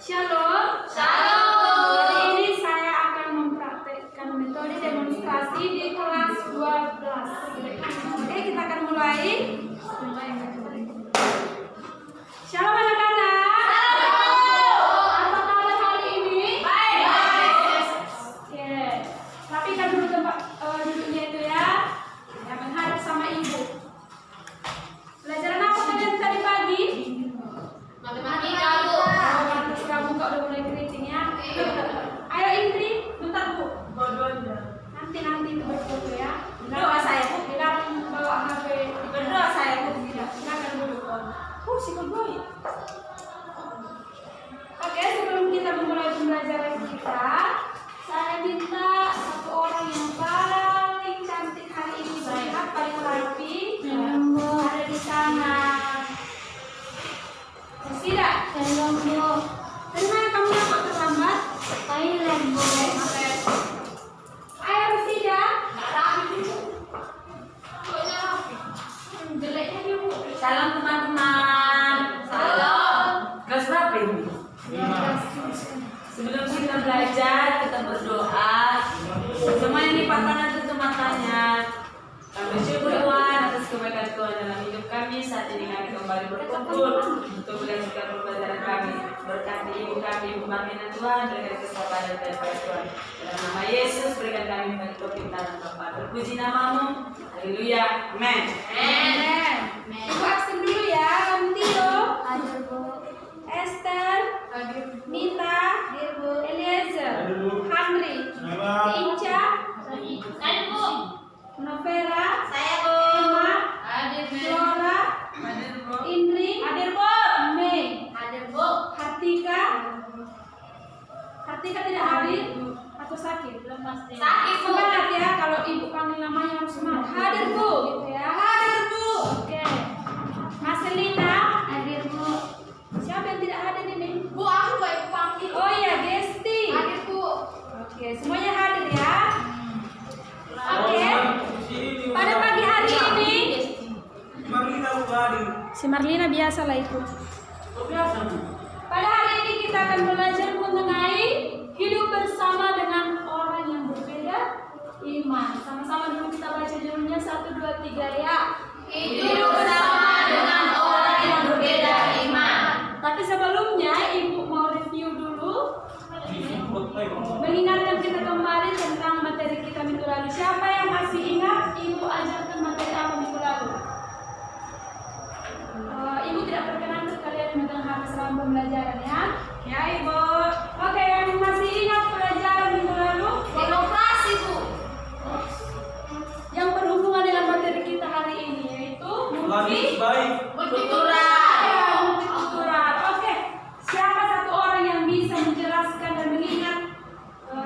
Shalom. Hari ini saya akan mempraktekkan metode demonstrasi di kelas 12. Oke, kita akan mulai. Shalom anak-anak. Apa kabar hari ini? Baik. Oke. Rapikan dulu tempat duduknya itu ya. Yang menghadap sama ibu. Pelajaran apa kalian tadi pagi? Matematika, Bu. Kamu kok udah mulai keriting ya? Ayo Indri, bentar Bu. Nanti itu berfoto ya. Berdoa saya, Bu. Bilang bawa HP. Berdoa saya, Bu. Silakan dulu. Si boy. Oke, sebelum kita memulai pembelajaran kita, saya minta satu orang yang paling cantik hari ini, banyak paling rapi, ada di sana. Tidak. Karena kamu dapat terlambat. Ayo Rosida. Jeleknya dia Bu. Salam teman-teman. Salam. Kelas berapa ini? Sebelum kita belajar, kita berdoa. Semua yang dipatahkan tutup matanya. Kami bersyukur Tuhan atas kebaikan Tuhan dalam hidup kami. Saat ini kami kembali berkumpul untuk melanjutkan pembelajaran kami. Berkati ibu kami, Ibu Marlina Tuhan, berikan kesabaran dan baik Tuhan. Dalam nama Yesus, berikan kami perpintaran Bapa. Terpuji namamu. Haleluya. Amen. Amen. Ibu absen dulu ya. Tio, Esther, Nita, Eliezer, Henry, Inca, Novera, Emma, Flora, Indri, Mei, Hartika tidak hadir atau sakit? Sakit, Bu. Semangat ya, kalau ibu panggil namanya harus semangat. Hadir Bu, gitu ya. Hadir Bu. Oke. Marcelina, hadir Bu. Siapa yang tidak hadir ini? Bu, aku gak ikut panggil. Oh iya, Gesti. Hadir, Bu. Oke, semuanya hadir ya. Oke. Pada pagi hari ini, si Marlina biasalah ikut. Pada hari ini kita akan belajar mengenai hidup bersama dengan orang yang berbeda iman. Sama-sama dulu kita baca judulnya 1, 2, 3 ya. Hidup bersama dengan orang yang berbeda iman. Tapi sebelumnya ibu mau review dulu, mengingatkan kita kembali tentang materi kita minggu lalu. Siapa yang masih ingat ibu ajarkan materi apa minggu lalu? Ibu tidak berkenan sekalian memegang HP selama pembelajaran ya. Ya ibu. Oke, yang masih ingat pelajaran minggu lalu? Demokrasi, Bu. Yang berhubungan dengan materi kita hari ini yaitu multikultural. Oke, siapa satu orang yang bisa menjelaskan dan mengingat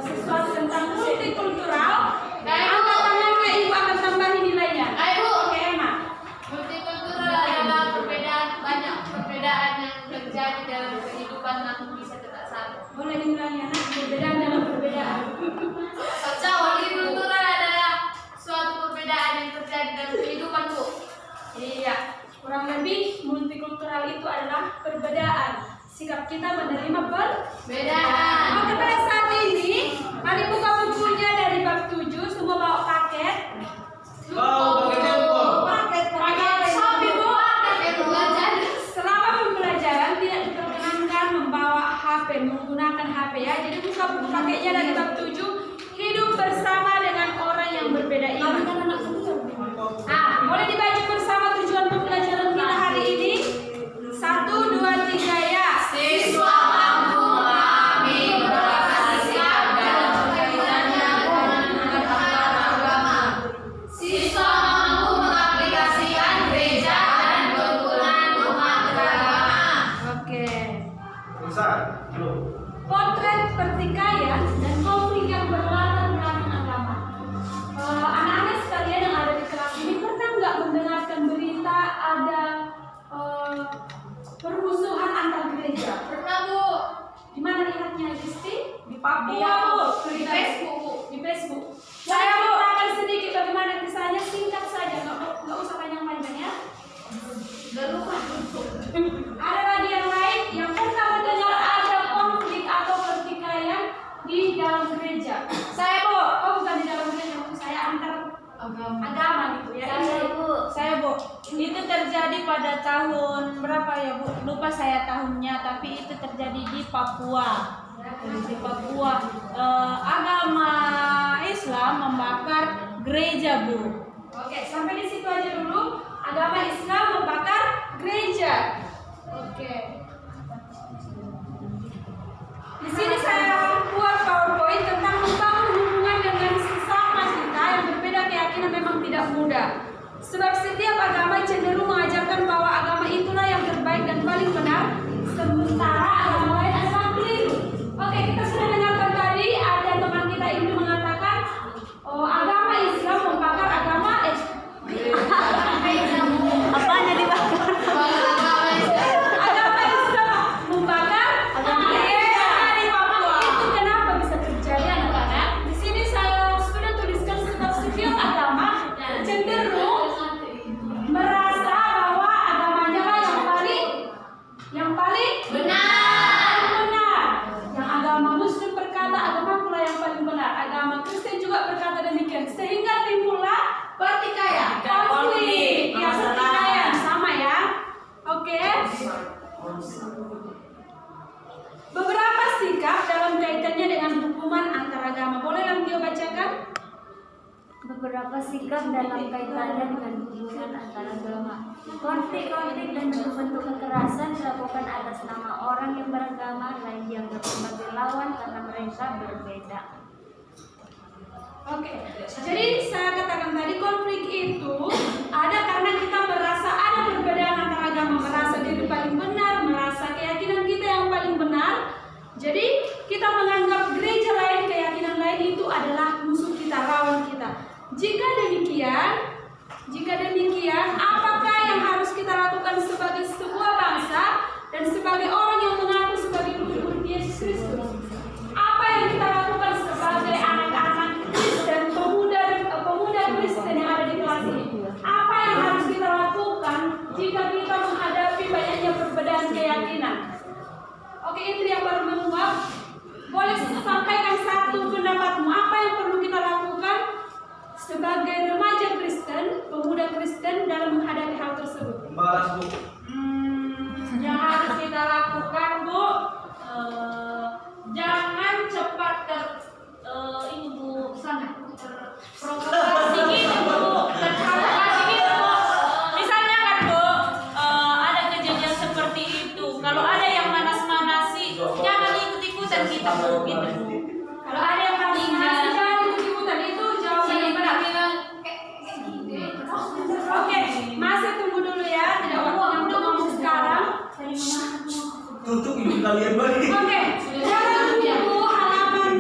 sesuatu tentang multikultural? Angkat tangannya, ibu akan tambahin nilainya. Ayo, Bu. Oke, Emma. Multikultural adalah banyak perbedaan yang terjadi dalam kehidupan namun bisa tetap satu. Boleh diulangi ya, perbedaan dalam perbedaan. Multikultural adalah suatu perbedaan yang terjadi dalam kehidupan, Bu. Iya, kurang lebih multikultural itu adalah perbedaan. Sikap kita menerima perbedaan. Oke, pada saat ini, mari buka bukunya dari bab 7. Semua bawa paket. Sopi Bu. Selama pembelajaran tidak diperkenankan membawa HP, menggunakan HP ya. Jadi buka buku paketnya dari bab 7. Hidup bersama dengan orang yang berbeda iman. Boleh dibaca bersama tujuan pembelajaran kita hari ini. 1, 2, 3 ya. Siswa mampu memahami beberapa sikap dalam kaitannya dengan agama. Siswa mampu mengaplikasikan gereja dan kerukunan umat beragama. Oke. Potret pertikaian dan konflik yang berlatar belakang agama. Anak-anak sekalian yang ada di kelas ini pernah nggak mendengarkan berita ada permusuhan antar gereja? Pernah, Bu. Di mana lihatnya, Gisti? Di Papua, Bu. Di Facebook, Bu. Di Facebook. Saya ceritakan sedikit bagaimana kisahnya, singkat saja, nggak usah panjang-panjang ya. Udah lupa. Ada lagi yang lain yang pernah mendengar ada tahun berapa ya Bu? Lupa saya tahunnya, tapi itu terjadi di Papua. Di Papua agama Islam membakar gereja Bu. Oke, sampai di situ aja dulu. Agama Islam membakar gereja. Oke. Di sini saya buat PowerPoint tentang membangun hubungan dengan sesama kita yang berbeda keyakinan memang tidak mudah. Sebab setiap agama cenderung mengajarkan bahwa agama itulah yang terbaik dan paling benar, sementara agama lain adalah keliru. Oke, kita sudah dengarkan tadi ada teman kita ini mengatakan, oh, agama Islam membakar agama Apanya dibakar? agama Islam membakar agama gereja di Papua. Itu kenapa bisa terjadi anak-anak? Di sini saya sudah tuliskan sebab setiap agama cenderung merasa bahwa agamanya lah yang paling benar. Yang agama Muslim berkata agama pula yang paling benar. Agama Kristen juga berkata demikian. Sehingga timbullah pertikaian, konflik, ya pertikaian sama ya. Oke. Beberapa sikap dalam kaitannya dengan hukuman antar agama. Boleh Lamtio bacakan? Beberapa sikap dalam kaitannya dengan hubungan antar agama. Konflik-konflik dan bentuk kekerasan dilakukan atas nama orang yang beragama lain yang sebagai lawan karena mereka berbeda. Oke, jadi saya katakan tadi konflik itu ada karena kita merasa ada perbedaan antar agama, merasa diri paling benar, merasa keyakinan kita yang paling benar. Jadi kita menganggap gereja lain, keyakinan lain itu adalah musuh kita, lawan kita. Jika demikian, apakah yang harus kita lakukan sebagai sebuah bangsa dan sebagai orang yang mengaku sebagai murid Yesus Kristus? Apa yang kita lakukan sebagai anak-anak Kristen, pemuda Kristen yang ada di kelas ini? Apa yang harus kita lakukan jika kita menghadapi banyaknya perbedaan keyakinan? Oke, itu yang baru menguap. Boleh sampaikan satu pendapatmu, apa yang perlu kita lakukan sebagai remaja Kristen, pemuda Kristen dalam menghadapi hal tersebut? Balas Bu. Yang harus kita lakukan Bu, jangan cepat ini Bu, terprovokasi gitu Bu, terprovokasi gitu Bu. Misalnya kan Bu, ada kejadian seperti itu. Kalau ada yang manas-manasi, jangan ikut-ikutan kita Bu, gitu Bu. Kalau ada yang manas-manasi, jangan ikut-ikutan, itu jawaban yang benar. Oke, masih tunggu dulu ya, tidak waktunya untuk ngomong sekarang. Tutup ibu kalian balik. Oke, dalam buku halaman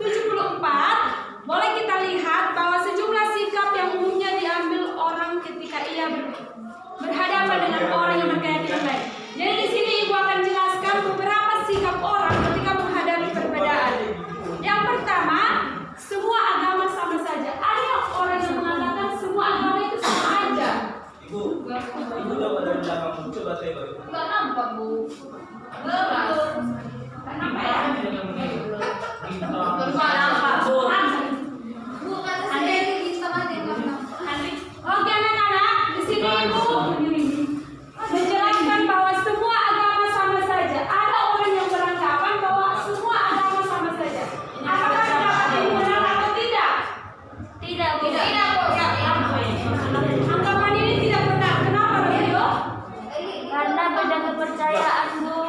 74 boleh kita lihat bahwa sejumlah sikap yang umumnya diambil orang ketika ia berhadapan dengan orang yang berkeyakinan lain. Jadi di sini ibu akan jelaskan beberapa sikap orang ketika menghadapi perbedaan. Yang pertama, semua agama sama saja. Ada orang yang mengatakan semua agama itu sama aja. Ibu coba dari belakang coba saya balik. Enggak nampak Bu. Kenapa ya? Oke anak-anak, di sini Ibu menjelaskan bahwa semua agama sama saja. Ada orang yang beranggapan bahwa semua agama sama saja. Apakah pendapat ini benar atau tidak? Tidak, Bu. Anggapan ini tidak benar. Kenapa Rio? Karena beda kepercayaan, Bu.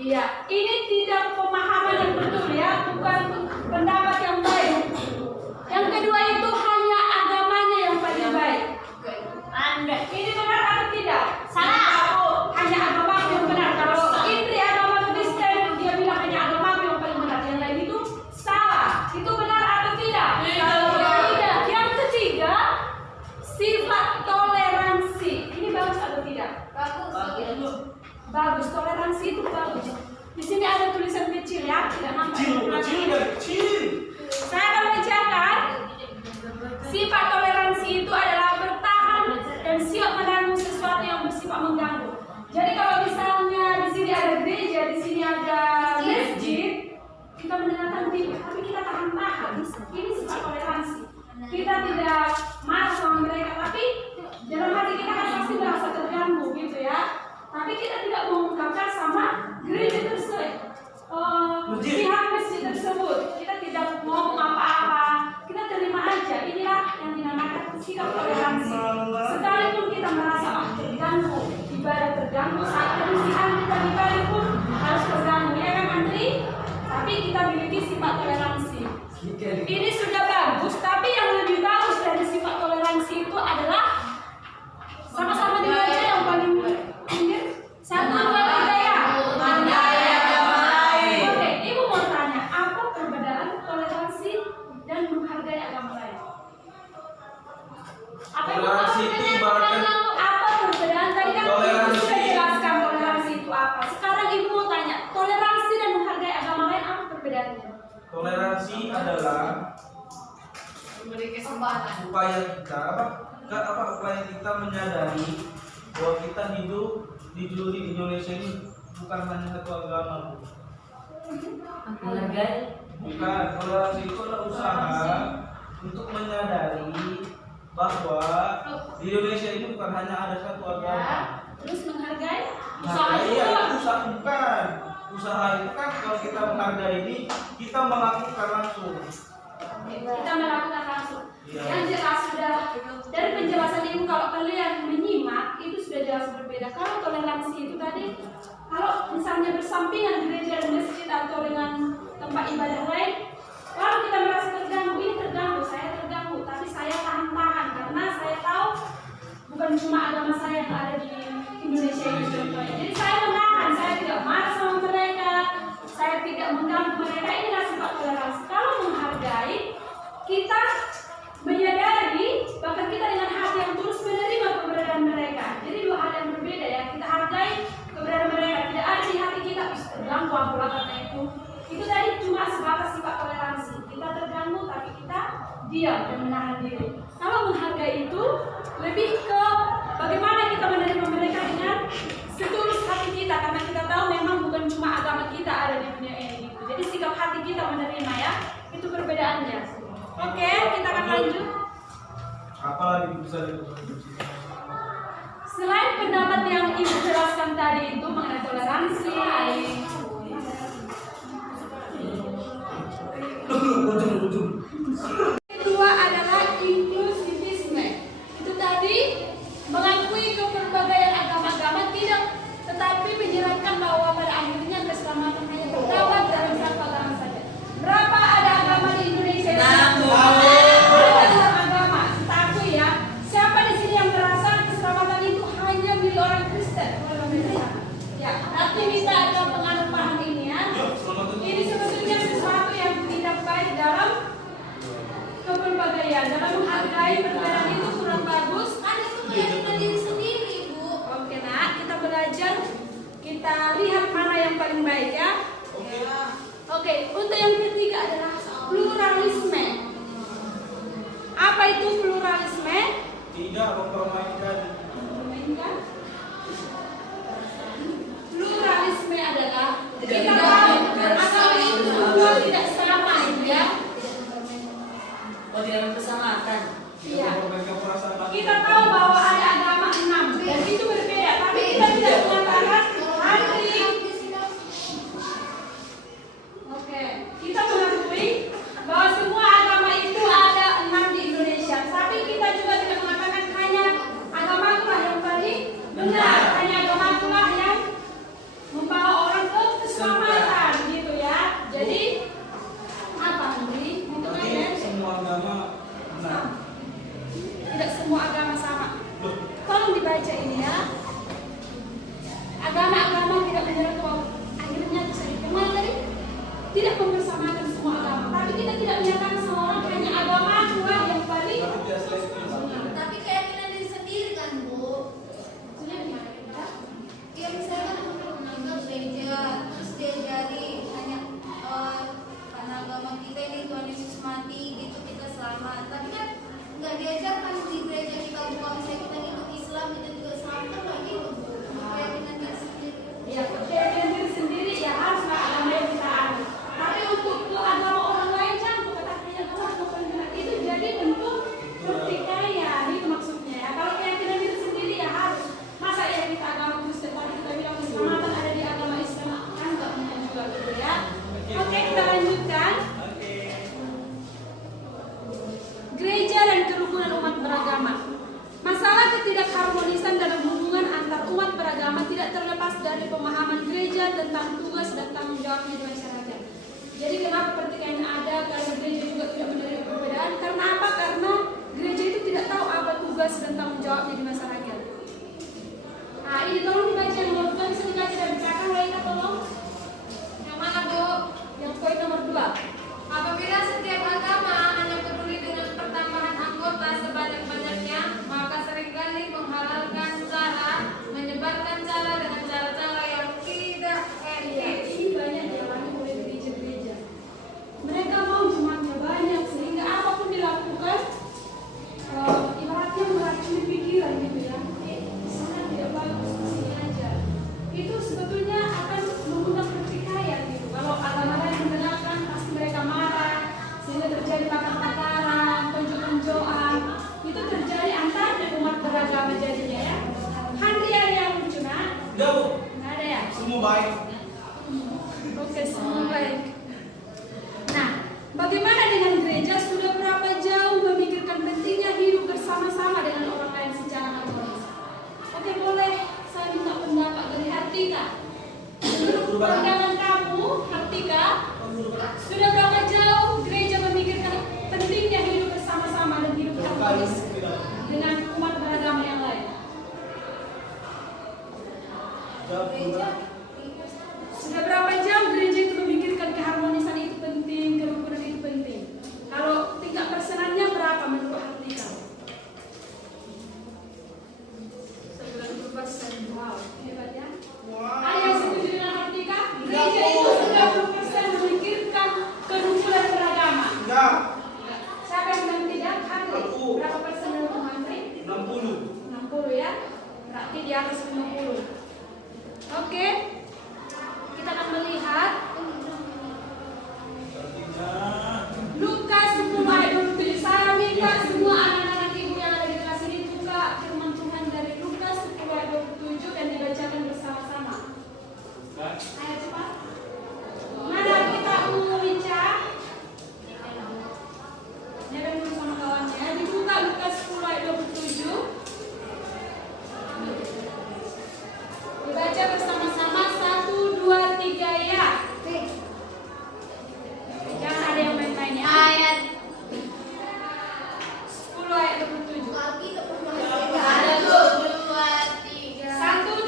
Iya, ini tidak pemahaman yang betul ya, bukan pendapat yang baik. Yang kedua itu hanya agamanya yang paling baik. Ini benar atau tidak? Salah. Hanya agama yang benar. Kalau intri agama Kristen dia bilang hanya agama yang paling benar. Yang lain itu salah. Itu benar atau tidak? Tidak. Yang ketiga, sifat toleransi. Ini bagus atau tidak? Bagus, toleransi itu bagus. Di sini ada tulisan kecil ya, tidak nampak. Kecil. Saya akan bacakan. Sifat toleransi itu adalah bertahan dan siap menanggung sesuatu yang bersifat mengganggu. Jadi kalau misalnya di sini ada gereja, di sini ada masjid, kita mendengarkan TV, tapi kita tahan-tahan. Ini sifat toleransi. Kita tidak marah sama mereka, tapi dalam hati kita kan pasti merasa terganggu gitu tidak mengungkapkan sama gereja tersebut, pihak masjid tersebut. Kita tidak ngomong apa-apa, kita terima aja. Inilah yang dinamakan sikap toleransi. Sekalipun kita merasa terganggu, ibadah terganggu, saat kebersihan kita ibadah pun harus terganggu, ya kan Andri? Tapi kita miliki sifat toleransi. Ini sudah bagus, tapi yang lebih bagus dari sifat toleransi itu adalah sama-sama dibaca yang paling pinggir. Satu, dua, tiga ya. Oke, Ibu mau tanya, apa perbedaan toleransi dan menghargai agama lain? Apa Ibu tahu Toleransi itu ibaratkan apa perbedaan? Tadi kan Ibu sudah jelaskan toleransi itu apa. Sekarang Ibu mau tanya, toleransi dan menghargai agama lain apa perbedaannya? toleransi adalah Memberi kesempatan. upaya kita upaya kita menyadari bahwa kita hidup di Indonesia ini bukan hanya satu agama, Bu. Menghargai. Bukan, toleransi itu adalah usaha untuk menyadari bahwa di Indonesia ini bukan hanya ada satu agama. Terus menghargai Nah, iya, usaha bukan. Usaha itu kan kalau kita menghargai ini kita melakukan langsung. kita melakukan langsung. Iya. Yang jelas sudah dari penjelasan Ibu, kalau kalian menyimak itu sudah jelas berbeda. Kalau toleransi itu tadi, kalau misalnya bersampingan gereja dan masjid atau dengan tempat ibadah lain, kalau kita merasa terganggu, ini terganggu, saya terganggu, tapi saya tahan-tahan karena saya tahu bukan cuma agama saya yang ada di Indonesia ini contohnya. Jadi saya menahan, saya tidak marah sama mereka, saya tidak mengganggu mereka. Inilah sifat toleransi. Kalau menghargai, kita menyadari, bahkan kita dengan hati yang tulus menerima keberadaan mereka. Jadi dua hal yang berbeda ya. Kita hargai keberadaan mereka, tidak ada di hati kita terganggu apalah karena itu. Itu tadi cuma sebatas sifat toleransi. Kita terganggu tapi kita diam dan menahan diri. Kalau menghargai itu lebih ke bagaimana kita menerima mereka dengan setulus hati kita, karena kita tahu memang bukan cuma agama kita ada di dunia ini gitu. Jadi sikap hati kita menerima ya, itu perbedaannya. Oke, kita akan lanjut. Apalagi bisa dikonstruksi. Selain pendapat yang Ibu jelaskan tadi itu mengenai toleransi, kedua adalah inklusivisme. Itu tadi mengakui keberbedaan agama-agama tidak, tetapi menjelaskan bahwa pada akhirnya keselamatan hanya terdapat dalam satu agama saja. Berapa ada agama di Indonesia? Ada dalam agama. Kita akui ya. Siapa di sini yang merasa keselamatan itu hanya milik orang Kristen? Ya, tapi kita ada penganut paham ini ya. Ini sebetulnya sesuatu yang tidak baik dalam keberbedaan, dalam menghargai perbedaan itu kurang bagus. Ada keyakinan diri sendiri, Bu. Oke nak, kita belajar, kita lihat mana yang paling baik ya. Oke, untuk yang ketiga adalah pluralisme. Apa itu pluralisme? Tidak mempermainkan. Memainkan. Pluralisme adalah kita tahu agama itu semua tidak sama ya. Oh, tidak mempersamakan. Iya. Mempermainkan perasaan. Kita tahu bahwa ada agama 6 dan itu berbeda, tapi kita tidak mengatakan Andri. Oke, kita mengakui bahwa semua agama itu ada 6 di Indonesia, tapi kita juga tidak mengatakan hanya agama itulah yang paling benar, hanya agama itulah yang membawa orang ke keselamatan gitu ya. Jadi apa Andri? Untuk Jadi semua agama benar. tidak semua agama sama. Tolong dibaca ini ya. Agama-agama tidak menyerah bahwa akhirnya bisa dikemana tadi? Tidak mempersamakan semua agama. Tapi kita tidak menyatakan semua orang hanya agama Tuhan yang paling Tapi tidak selektif. Tapi keyakinan diri sendiri kan, Bu. maksudnya gimana kita? Ya misalkan menganggap gereja, terus dia jadi hanya karena agama kita ini Tuhan Yesus mati gitu kita selamat. Tapi kan nggak diajarkan di gereja kita bahwa misalnya kita ikut Islam kita juga selamat kan nggak gitu, Bu. Keyakinan diri sendiri. Ya, keyakinan diri sendiri ya haruslah agama yang kita anut. Tapi untuk ke agama orang lain jangan kata hanya Tuhan bukan benar. Itu jadi bentuk pertikaian itu maksudnya ya. Kalau keyakinan diri sendiri ya harus. Masa ya kita agama Kristen tadi kita bilang bersama belajar tentang tugas dan tanggung jawabnya di masyarakat. Jadi kenapa pertikaian ada? Karena gereja juga tidak menerima perbedaan. Karena apa? Karena gereja itu tidak tahu apa tugas dan tanggung jawabnya di masyarakat. Nah, ini tolong dibaca yang nomor 2, bisa dibaca dari belakang, Laila tolong. Yang mana, Bu? Yang poin nomor 2. Apabila setiap agama hanya peduli dengan pertambahan anggota sebanyak-banyaknya, maka seringkali menghalalkan cara, menyebarkan cara dengan cara-cara yang tidak etis. Ini banyak dialami oleh gereja-gereja. Mereka mau jemaatnya banyak sehingga apapun dilakukan, ibaratnya meracuni pikiran gitu ya. Sana tidak bagus, sini aja. Itu sebetulnya akan mengundang pertikaian gitu. Kalau agama lain mendengarkan, pasti mereka marah, sehingga terjadi bakar-bakaran, tonjok-tonjokan. Itu terjadi antara umat beragama jadinya ya. Hari yang lucu nak? Enggak, Bu. Nggak ada ya? Semua baik. Oke, semua baik. Nah, bagaimana dengan gereja? Sudah berapa jauh memikirkan pentingnya hidup bersama-sama dengan orang lain secara harmonis? Oke, boleh saya minta pendapat dari Hartika. Menurut pandangan kamu, Hartika, sudah berapa jauh gereja memikirkan pentingnya hidup bersama-sama dan hidup harmonis dengan umat beragama yang lain? Sudah berapa jam gereja itu memikirkan keharmonisan itu penting, kerukunan itu penting? Kalau tingkat persenannya berapa menurut Hartika? 90%. Wow, hebat ya. Ada yang setuju dengan Hartika? Gereja itu 90% memikirkan kerukunan beragama. Enggak. Siapa yang bilang tidak? Hartika. Aku. Berapa persen menurut Mantri? 60. 60 ya. Berarti di atas 50. Oke. Kita akan melihat Lukas 10 ayat 27. Saya minta semua anak-anak ibu yang ada di kelas ini buka firman Tuhan dari Lukas 10 ayat 27 dan dibacakan bersama-sama. Ayo cepat. Mana kita Ica? Jangan dulu sama kawannya. Dibuka Lukas 10 ayat 27. Dibaca bersama-sama 1, 2, 3 ya. Jangan ada yang main-main ya. Ayat 10 ayat 27. 1,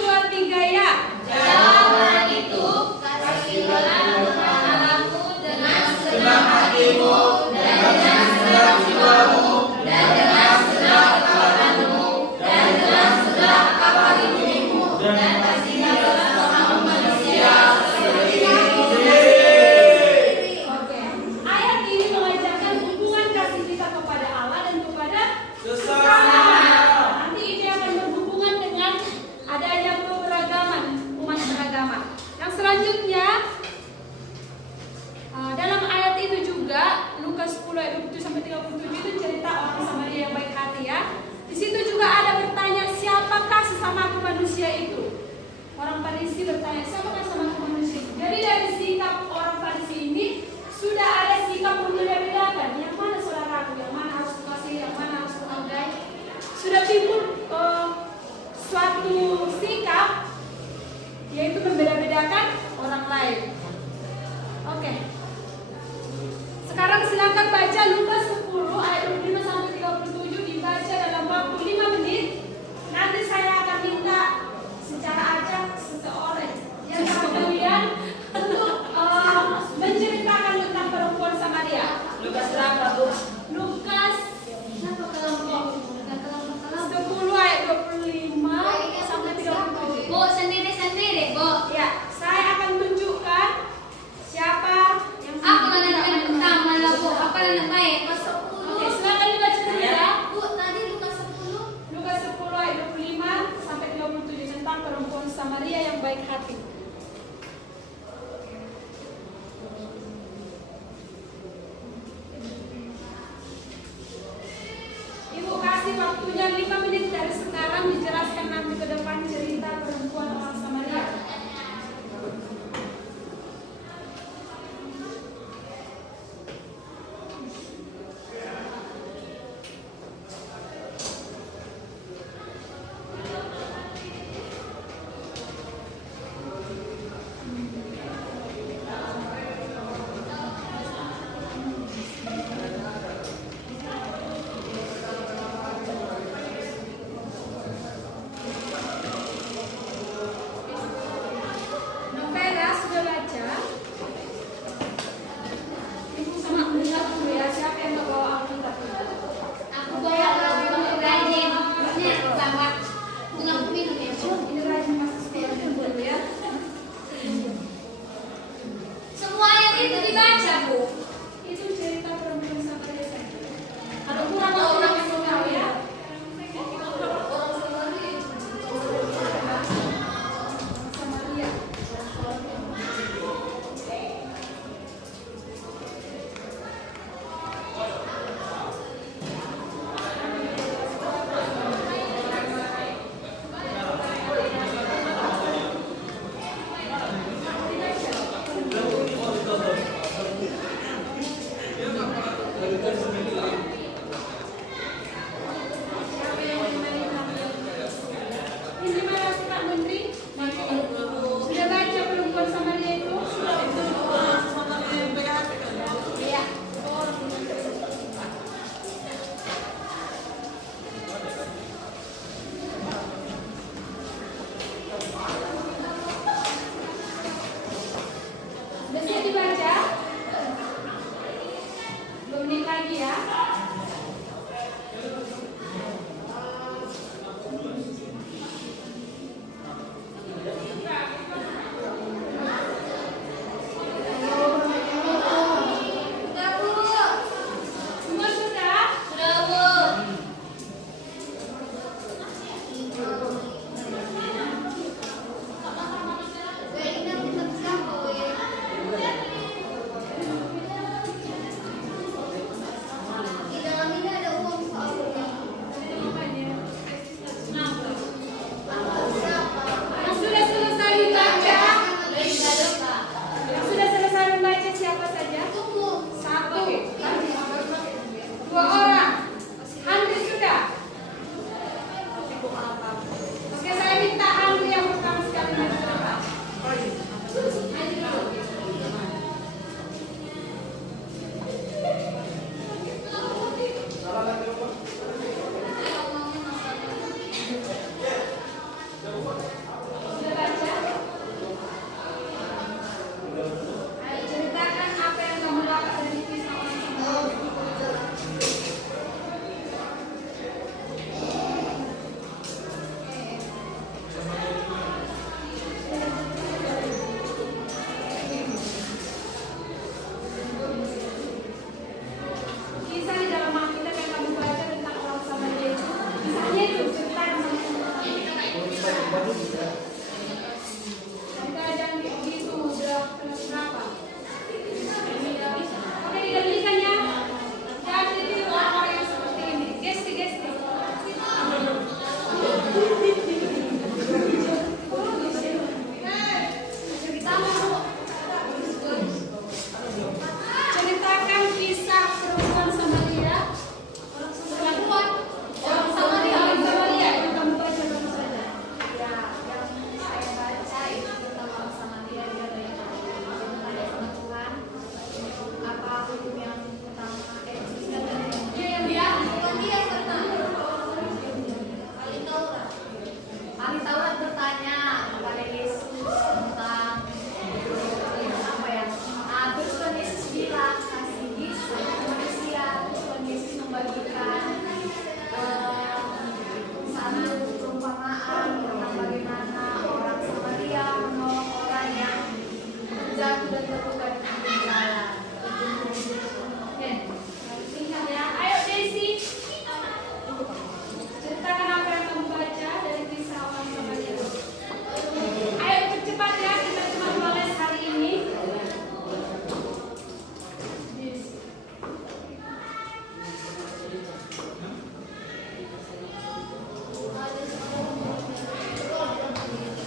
2, 3 ya. Jawaban itu kasihilah Tuhan Allahmu dengan segenap hatimu dan dengan segenap jiwamu dan dengan segenap kekuatanmu dan dengan segenap akal budimu dan kasihilah sesama manusia seperti dirimu sendiri. Oke. Ayat ini mengajarkan hubungan kasih kita kepada Allah dan kepada sesama. Nanti ini akan berhubungan dengan adanya keberagaman umat beragama. Yang selanjutnya dalam ayat itu juga Lukas 10 ayat 27 sampai 37 itu cerita orang Samaria yang baik hati ya. Di situ juga ada bertanya siapakah sesamaku manusia itu. Orang Farisi bertanya siapakah sesamaku manusia itu. Jadi dari sikap orang Farisi ini sudah ada sikap membeda-bedakan. Yang mana saudaraku, yang mana harus kukasihi, yang mana harus kuhargai. Sudah timbul suatu sikap yaitu membeda-bedakan orang lain. Oke. Sekarang silakan baca Lukas 10 ayat 25 sampai 37 dibaca dalam waktu 5 menit. Nanti saya akan minta secara acak seseorang yang kalian untuk menceritakan tentang perempuan Samaria. Lukas berapa, Bu? Lukas 10 ayat 25 sampai 37. Bu, sendiri-sendiri, Bu. Ya, saya akan tunjukkan siapa yang Aku menentukan pertama lah, Bu. Apa yang baik? Oke, silakan dibaca dulu ya. Bu, tadi Lukas 10. Lukas 10 ayat 25 sampai 37 tentang perempuan Samaria yang baik hati. Ibu kasih waktunya 5 menit dari sekarang dijelaskan nanti ke depan cerita perempuan orang Samaria. itu dibaca, Bu. Itu cerita perempuan Samaria saja. Ada kurang orang yang tahu ya. Samaria. Ini mana sih Pak Menteri? Sudah baca perempuan Samaria itu? Iya. Sudah siap dibaca? 2 menit lagi ya. Sudah, Bu. Semua sudah? Sudah, Bu. Yang sudah selesai dibaca? Yang sudah selesai membaca siapa saja? 1, 2 orang. Andri sudah? Oke, saya minta Andri yang pertama sekali maju ke depan. Sudah baca? Ceritakan apa yang kamu dapat dari kisah orang Samaria. Kisah di dalam Alkitab yang kamu baca tentang orang Samaria itu, kisahnya itu ceritakan sama kita jangan begitu udah kelas berapa? Oke, didahulukan ya. Jangan jadi orang-orang yang seperti ini. Gesti. Ceritakan kisah perempuan Samaria. Orang Samaria yang kamu baca baru saja. Ya, yang saya baca itu tentang orang Samaria dia banyak bertanya sama Tuhan apa hukum yang pertama ahli Taurat bertanya kepada Yesus tentang apa ya? Terus Tuhan Yesus bilang kasih sama manusia. Tuhan Yesus membagikan satu perumpamaan tentang bagaimana orang Samaria menolong orang yang jatuh dan terluka di pinggir jalan. Oke, singkat ya. Ayo Desi, ceritakan apa yang kamu baca dari kisah orang Samaria. Ayo cepat ya, kita cuma 2 les hari ini.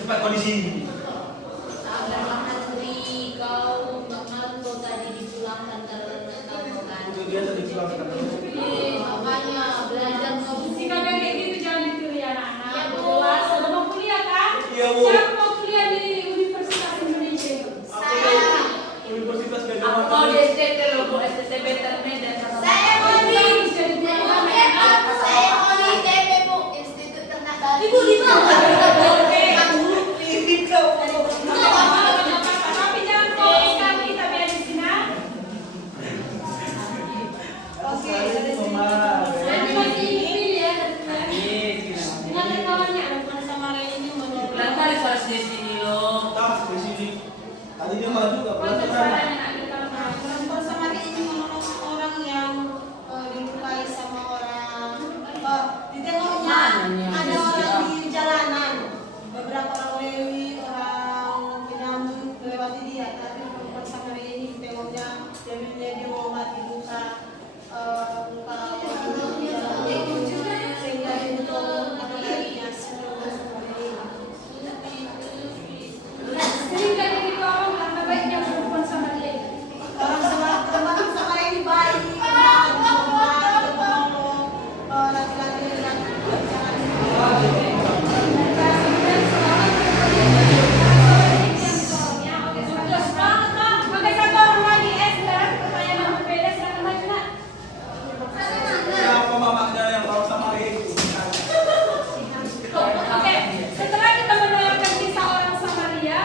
Cepat kondisi. Itu dia tadi pulang ke kantor. Sikap yang kayak gitu jangan ditiru ya anak-anak. Dewasa, udah mau kuliah kan? Iya, Bu. Siapa mau kuliah di Universitas Indonesia itu? Universitas Gajah Aku Mada. mau di STT loh, Bu. STT Better Medan sama Ibu di mana? Tapi jangan fokus kan kita biar di sini. Nanti masih pilih ya. Dengan kawannya ada bukan Samaria ini mau. Lain kali harus di sini loh. Tas di sini. Tadi dia maju nggak pernah Konteks terang. suaranya nak di dalam ada orang di jalanan, beberapa orang Lewi, orang Minang melewati dia, tapi perempuan Samaria ini tengoknya, dia mau mati buka muka di jalan, sehingga dia ditolong karena darinya Sehingga dia ditolong karena baiknya perempuan Samaria itu. orang Samaria ini baik, laki-laki dengan Oke, satu orang lagi Esther, pertanyaan yang berbeda, silakan maju nak. Siapa mamanya yang tahu sama itu? Oke, setelah kita mendengarkan kisah orang Samaria,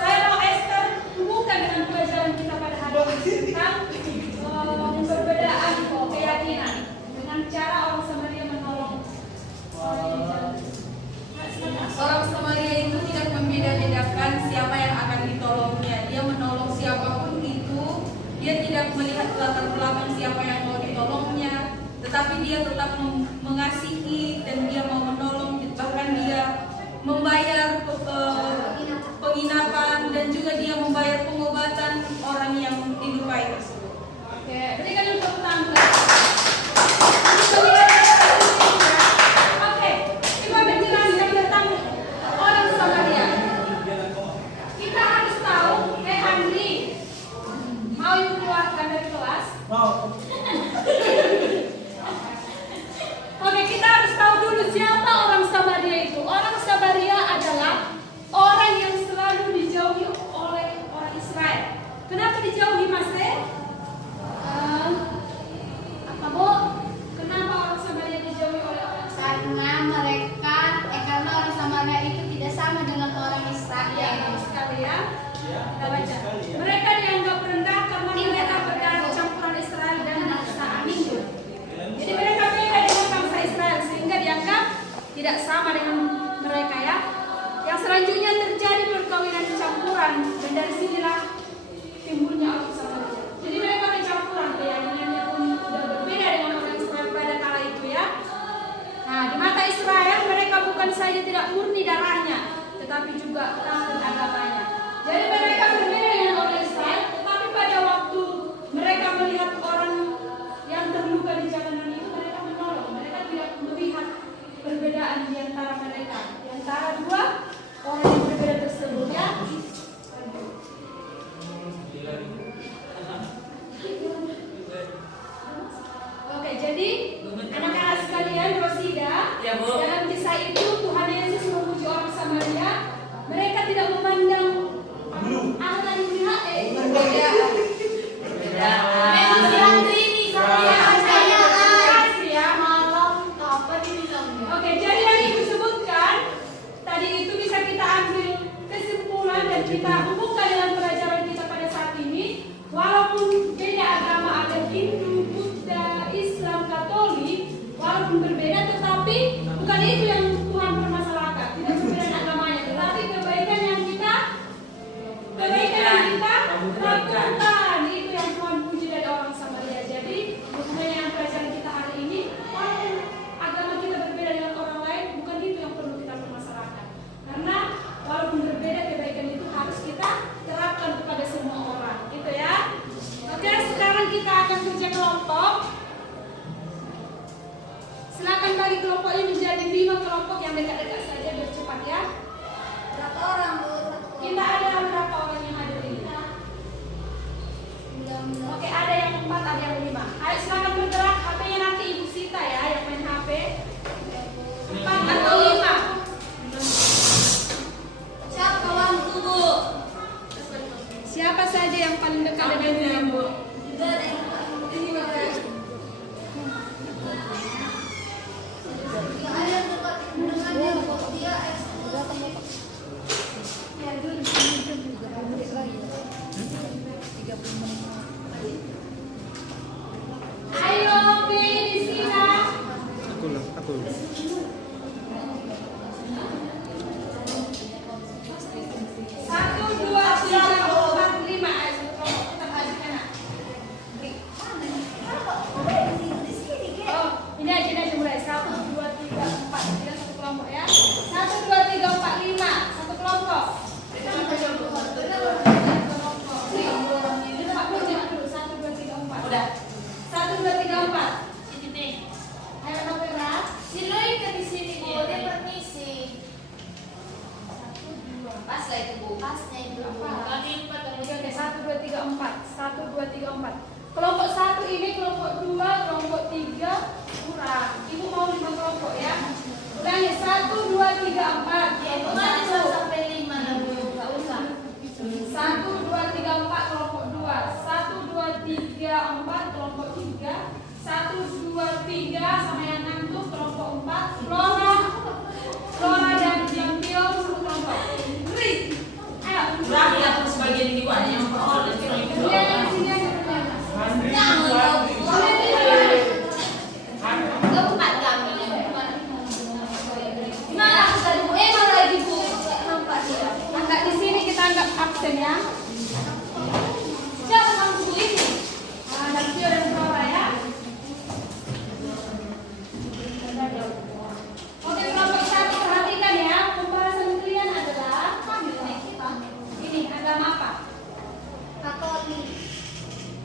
saya mau Esther hubungkan dengan pelajaran kita pada hari ini tentang perbedaan keyakinan dengan cara orang Samaria menolong orang yang jalan. Orang Samaria itu tidak membeda-bedakan siapa yang akan ditolongnya. Dia menolong siapapun itu. Dia tidak melihat latar belakang siapa yang mau ditolongnya, tetapi dia tetap mengasihi dan dia mau menolong. Bahkan dia membayar penginapan dan juga dia membayar pengobatan orang yang dilukai tersebut. Oke, berikan untuk tangga. Oke, kita menjelaskan tentang orang Samaria. Kita harus tahu, Andri, mau you keluarkan dari kelas? Mau. Oke, kita harus tahu dulu siapa orang Samaria itu. Orang Samaria adalah orang yang selalu dijauhi oleh orang Israel. Kenapa dijauhi, Mas? Apa, Bu? Kenapa orang Samaria dijauhi oleh orang Israel? Karena orang Samaria itu tidak sama dengan orang Israel. Ya, bagus sekali ya. Ya, Kita bagus baca. sekali ya. Mereka dianggap rendah karena mereka berdarah campuran Israel dan bangsa Aminggu. Jadi mereka beda dengan bangsa Israel sehingga dianggap tidak sama dengan mereka ya. Yang selanjutnya terjadi perkawinan campuran dan dari sinilah timbulnya orang Samaria. Jadi mereka bercampuran keyakinannya pun sudah berbeda dengan orang Israel pada kala itu ya. Nah, di mata Israel mereka bukan saja tidak murni darahnya, tetapi juga kafir agamanya. Jadi mereka berbeda dengan orang Israel, tetapi pada waktu mereka melihat orang yang terluka di jalanan itu, mereka menolong. Mereka tidak melihat perbedaan di antara mereka, di antara dua orang yang berbeda tersebut ya. Oke, jadi anak-anak sekalian, Rosida, Ya, Bu. dalam kisah itu Tuhan Yesus memuji orang Samaria. Mereka tidak memandang Allah yang melihat Oke, jadi yang Ibu sebutkan tadi itu bisa kita ambil kesimpulan dan kita hubungkan dengan pelajaran kita pada saat ini. Walaupun beda agama, ada Hindu, Buddha, Islam, Katolik, walaupun berbeda, tetapi bukan itu yang Tuhan permasalahkan. Tidak berbeda agamanya, tetapi kebaikan yang kita lakukan itu yang Tuhan puji dari orang Samaria. Jadi hubungannya dengan pelajaran kita hari ini, walaupun agama kita berbeda dengan orang lain, bukan itu yang perlu kita permasalahkan. Karena walaupun berbeda, kebaikan itu harus kita terapkan kepada semua orang, gitu ya. Oke, sekarang kita akan kerja kelompok. Silakan bagi kelompok ini menjadi 5 kelompok yang dekat-dekat saja, biar cepat ya. Berapa orang, Bu? Kita ada berapa orang yang ada di sini? Oke, ada yang 4, ada yang 5. Ayo silakan bergerak. HP-nya nanti Ibu Sita ya, yang main HP. 4 atau 5. Siapa kawan Bu? Siapa saja yang paling dekat dengan Ibu? Ayo, di sini. Aku. 1, 2, 3, 4, 5. Ayo, kita ajukan. Oh, ini aja mulai. 1, 2, 3, 4. 1, 2, 3, 4 kelompok 3. 1, 2, 3 sama yang ngantuk kelompok 4. Flora dan Jampio satu kelompok. Ayo. Berarti aku sebagian di bawah yang memperoleh dan kita itu. Dia yang sini aja berjalan. Gimana aku tadi Bu? Mana lagi Bu? Nampak dia. Angkat di sini kita anggap absen ya. Siapa kamu Bu ini? Jampio dan Flora ya. Oke, kelompok 1 perhatikan ya. Pembahasan kalian adalah ini agama apa? Katolik.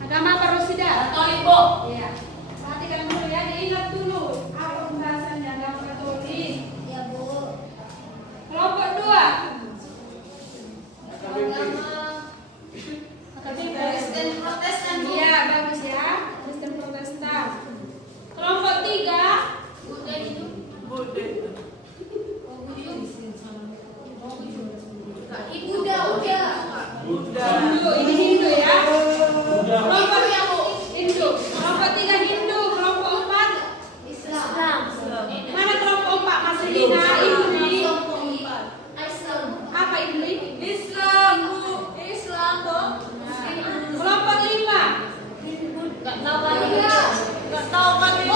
Agama apa Rosida? Katolik, Bu. Iya. Perhatikan dulu ya, diingat dulu apa pembahasannya agama Katolik. Ya Bu. Kelompok 2. Kristen Protestan. Iya, bagus ya. Kristen Protestan. Kelompok 3. Buddha itu. Bude. Hindu, ini Hindu ya. Kelompok yang Hindu. Kelompok 3 Hindu. Kelompok 4 Islam. mana kelompok 4 Mas Lina? Indri. Islam. Apa Indri? Islam, Bu. Islam, Bu. Kelompok 5. Gak tahu kan ya. Gak tahu kan itu.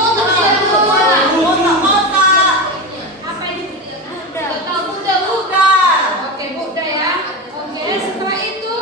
Apa ini? Buddha. Gak tahu Buddha, Bu. Oke, Buddha ya. Oke, setelah itu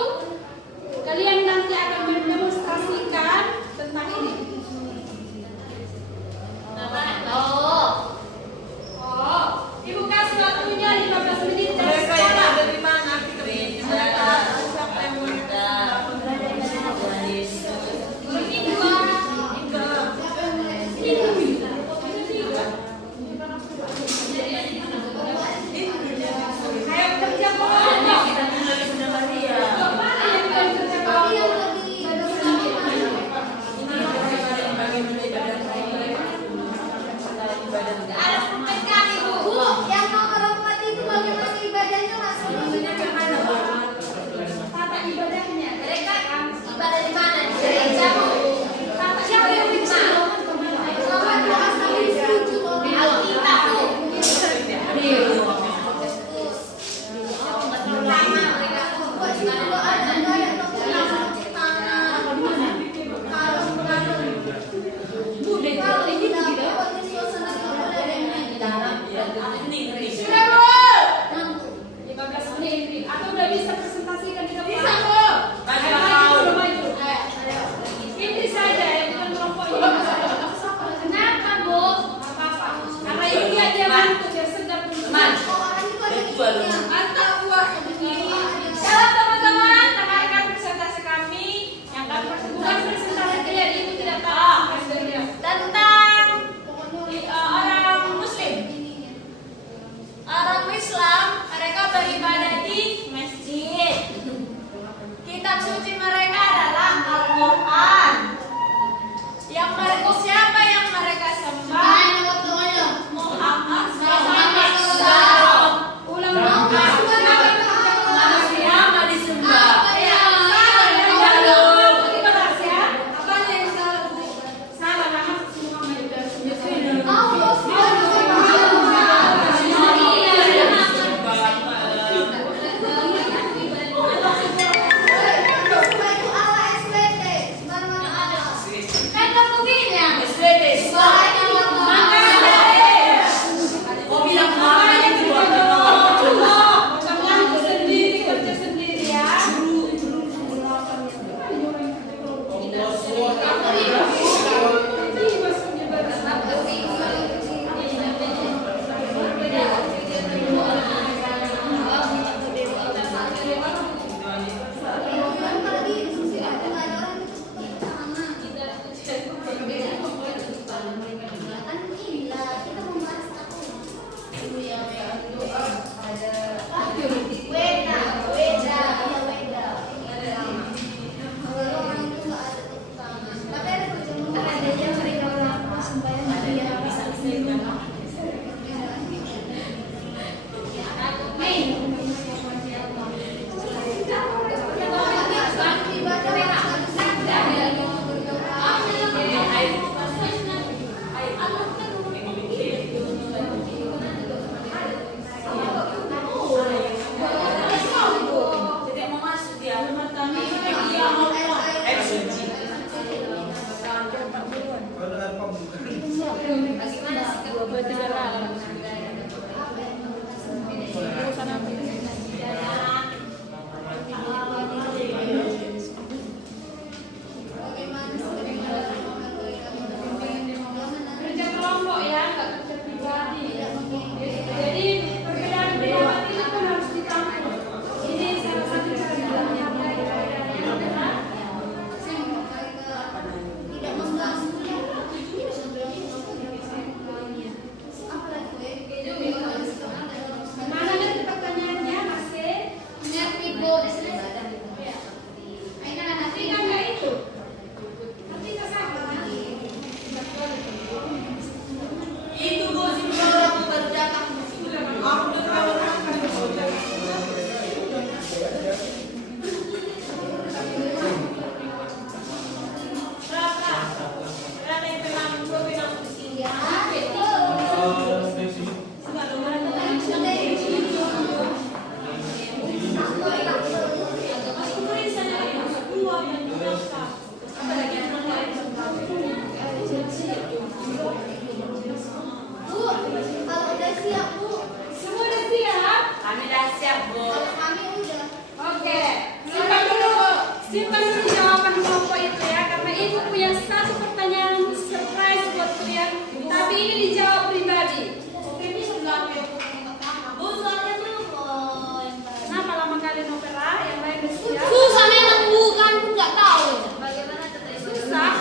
Susah memang bukan pun nggak tahu. Bagaimana tata ibadah? Susah.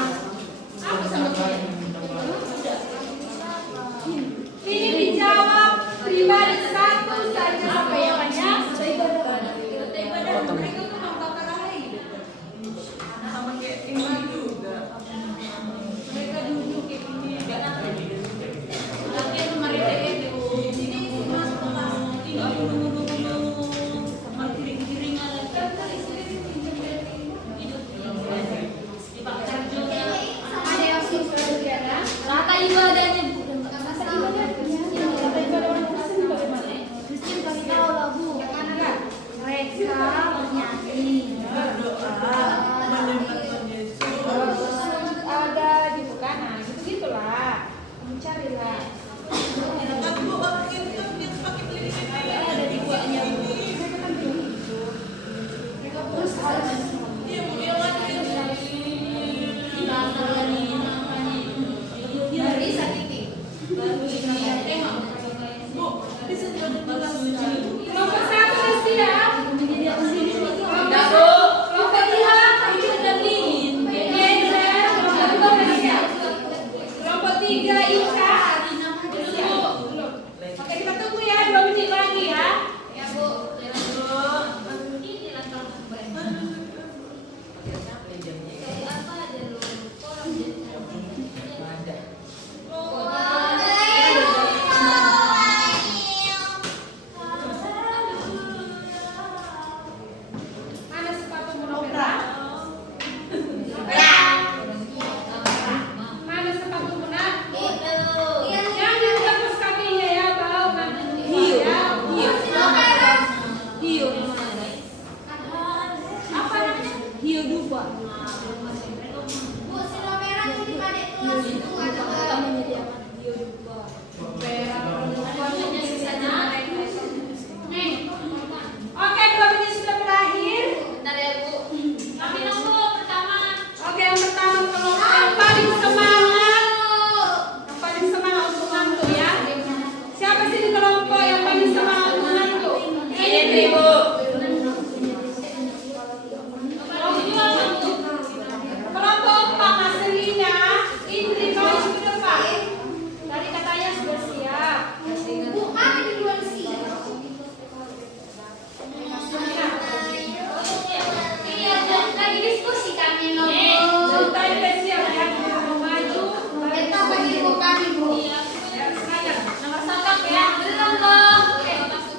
Apa sama Ini dijawab pribadi satu saja apa ya banyak. Mereka tuh membakar air. Sama kayak ini juga. Mereka duduk kayak gini, nggak nanti. Nanti mereka itu ini semua tidak dulu sama kiring-kiringan hidup dibakar juga. ada yang susah juga? Tata ibadahnya bukan Kata ibadah orang Kristen bagaimana? Kristen kasih tahu lah Bu. Bagaimana kan? Mereka bernyanyi. Ada gitu kan? Nah, gitu-gitulah. Kamu carilah. Ada di buahnya. Mereka kan begitu. Mereka terus harus kelompok satu mesti ya. Kelompok dua kelompok tiga Ika. Oke, kita tunggu ya 2 menit lagi ya. Ya Bu. Inilah kelompok mereka. Kayak apa aja lu? Orang jadi Mana sepatu Munawira? Mana sepatu Munawira? Jangan tepus kakinya ya, bau nanti ya. Hiu. Apa namanya? Hiu dupa. Bu, silo merah tuh di adik kelas itu ada Hiu dupa. Oke, 2 menit sudah berakhir. Bentar ya Bu. Kami nunggu pertama. Oke, yang pertama kelompok yang paling semangat. Yang paling semangat untuk ngantuk ya. Siapa sih di kelompok yang paling semangat untuk ngantuk? Ini Bu. Kelompok 4 Mas Selina, Indri, kau di depan. Tadi katanya sudah siap. Bu, kami di luar sini. Iya, dan lagi diskusi kami loh. Tadi sudah siap ya. Mau maju. Kita bagi Bu kami Bu. Ya, sekarang. Nomor 1 ya. Belum dong.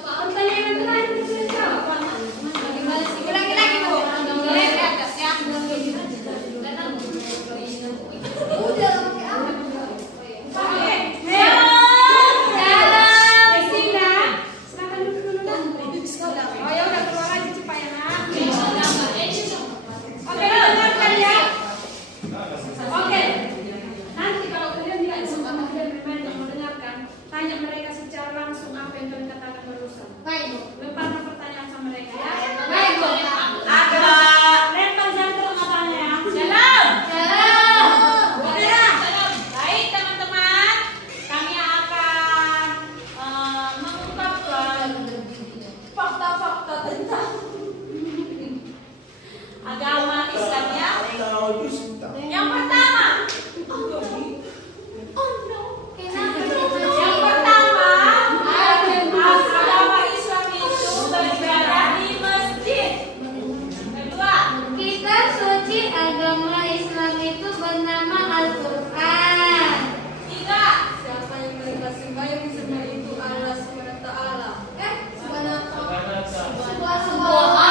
Pertanyaan terakhir sudah jawab. Ulangi lagi Bu. Boleh di atas ya. Udah pakai apa? Oke. Desina, silakan duduk dulu dah. Oh ya udah keluar aja cepat ya nak. Oke, dengarkan ya. Oke. Nanti kalau kalian tidak sempat kalian bermain dan mendengarkan, tanya mereka secara langsung apa yang kalian katakan barusan. Baik Bu. Lemparkan pertanyaan sama mereka ya. Baik Bu. Ada. Lempar jantung matanya. Jalan. Baik teman-teman, kami akan mengungkapkan fakta-fakta tentang agama Islam ya. Yang pertama, yang pertama, agama Islam itu beribadah di masjid. Kedua, Kitab suci agama Islam itu bernama Al-Quran. tiga, Siapa yang mereka sembahyang disembah itu Allah SWT. Subhanahu wa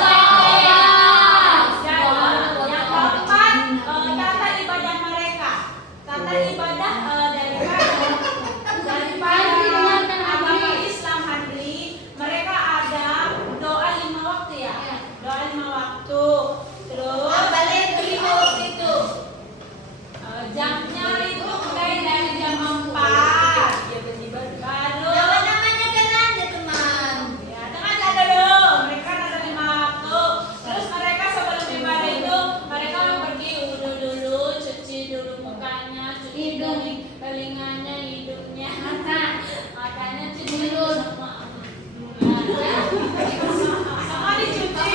ta'ala. Yang keempat, tata ibadah mereka. Tata ibadah daripada agama Islam Handri, mereka ada doa 5 waktu ya. Doa 5 waktu. Terus itu jamnya itu mulai dari jam 4. Baru namanya kan ada teman. ya, tenang ada dong. Mereka ada 5 waktu. Terus mereka sebelum ibadah itu mereka pergi wudu dulu, cuci dulu mukanya, cuci telinganya, hidungnya, matanya cuci dulu. Semua dicuci.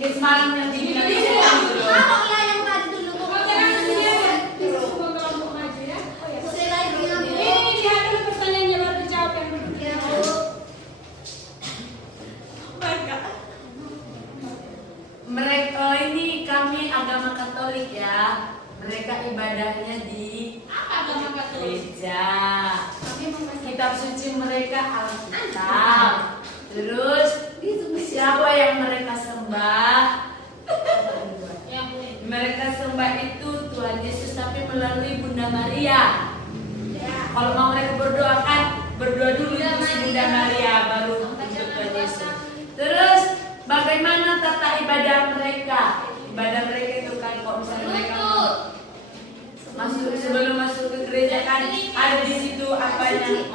Kayak semalam yang dibilang Kalau lah yang tadi dulu Oke, langsung dia ya. Semua kelompok maju ya. Oh ya. Ini lihat dulu pertanyaannya baru dijawab yang dulu. mereka ini kami agama Katolik ya. Mereka ibadahnya di Apa agama Katolik? gereja. Kami membaca Kitab suci mereka Alkitab. Terus siapa yang mereka sembah? yang boleh. Mereka sembah itu Tuhan Yesus tapi melalui Bunda Maria. Kalau mau mereka berdoa kan berdoa dulu terus Bunda Maria baru untuk Tuhan Yesus. Terus bagaimana tata ibadah mereka? Ibadah mereka itu kan kalau misalnya mereka masuk sebelum masuk ke gereja kan ada di situ apanya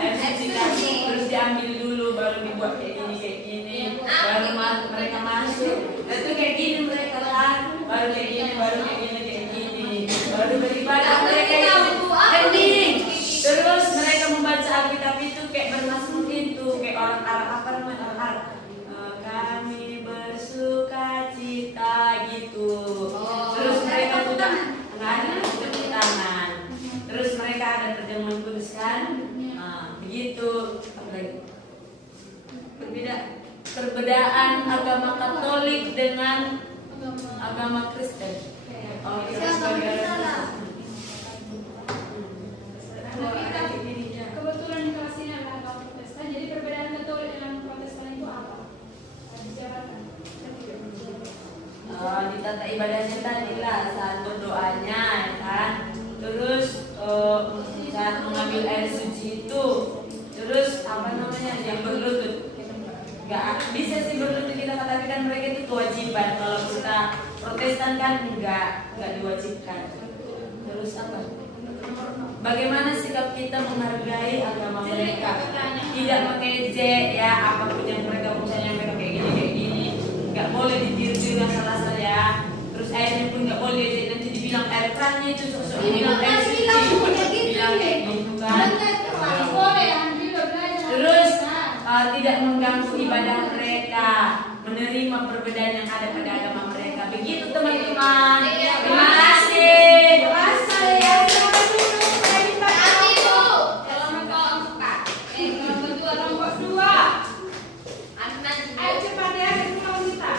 air suci kan terus diambil dulu baru dibuat kayak gini baru mereka masuk itu kayak gini mereka kan baru kayak gini baru beribadah mereka itu hening terus mereka membaca Alkitab itu kayak bermasmur itu kayak orang Arab apa namanya orang Arab kami bersuka cita gitu terus mereka udah nggak ada tepuk tangan terus mereka ada perjamuan kudus kan begitu perbedaan agama Katolik dengan agama Kristen. Oh, Kebetulan di kelas ini adalah agama Protestan. Jadi perbedaan Katolik dengan Protestan itu apa? Dijabarkan. di tata ibadahnya tadi lah saat berdoanya ya kan terus saat mengambil air suci itu terus apa namanya yang berlutut nggak bisa sih berlutut kita katakan mereka itu kewajiban kalau kita Protestan kan nggak diwajibkan terus apa bagaimana sikap kita menghargai agama mereka tidak mengejek ya apapun yang mereka misalnya mereka kayak gini nggak boleh ditiru asal-asal ya terus airnya pun nggak boleh jadi nanti dibilang air kerannya itu sosok bilang air suci bilang kayak gitu kan terus tidak mengganggu ibadah mereka menerima perbedaan yang ada pada agama mereka begitu teman-teman terima kasih Kelompok dua. Ayo cepat ya, kelompok kita.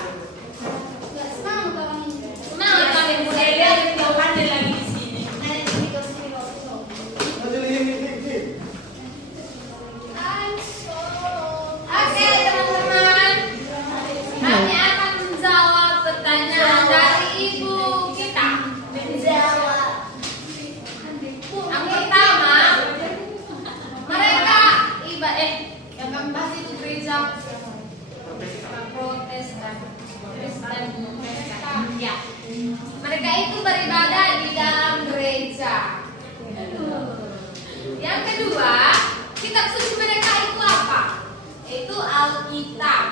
saya lihat yang ada lagi di sini Oke teman-teman, kami akan menjawab pertanyaan dari ibu kita. Yang pertama, mereka yang kami bahas itu gereja Protestan. Ya, mereka itu beribadah di dalam gereja. Yang kedua, kitab suci mereka itu apa? Itu Alkitab.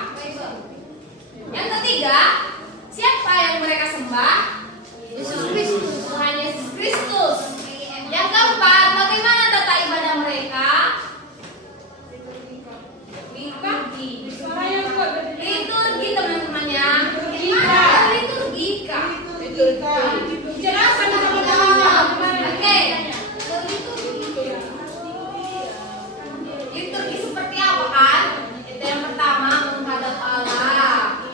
Yang ketiga, siapa yang mereka sembah? Yesus Kristus, Tuhan Yesus Kristus. Yang keempat, bagaimana tata ibadah mereka? Liturgi teman-teman ya. Liturgika. Jelaskan teman-teman. Oke. Liturgi seperti apa kan? Itu yang pertama menghadap Allah.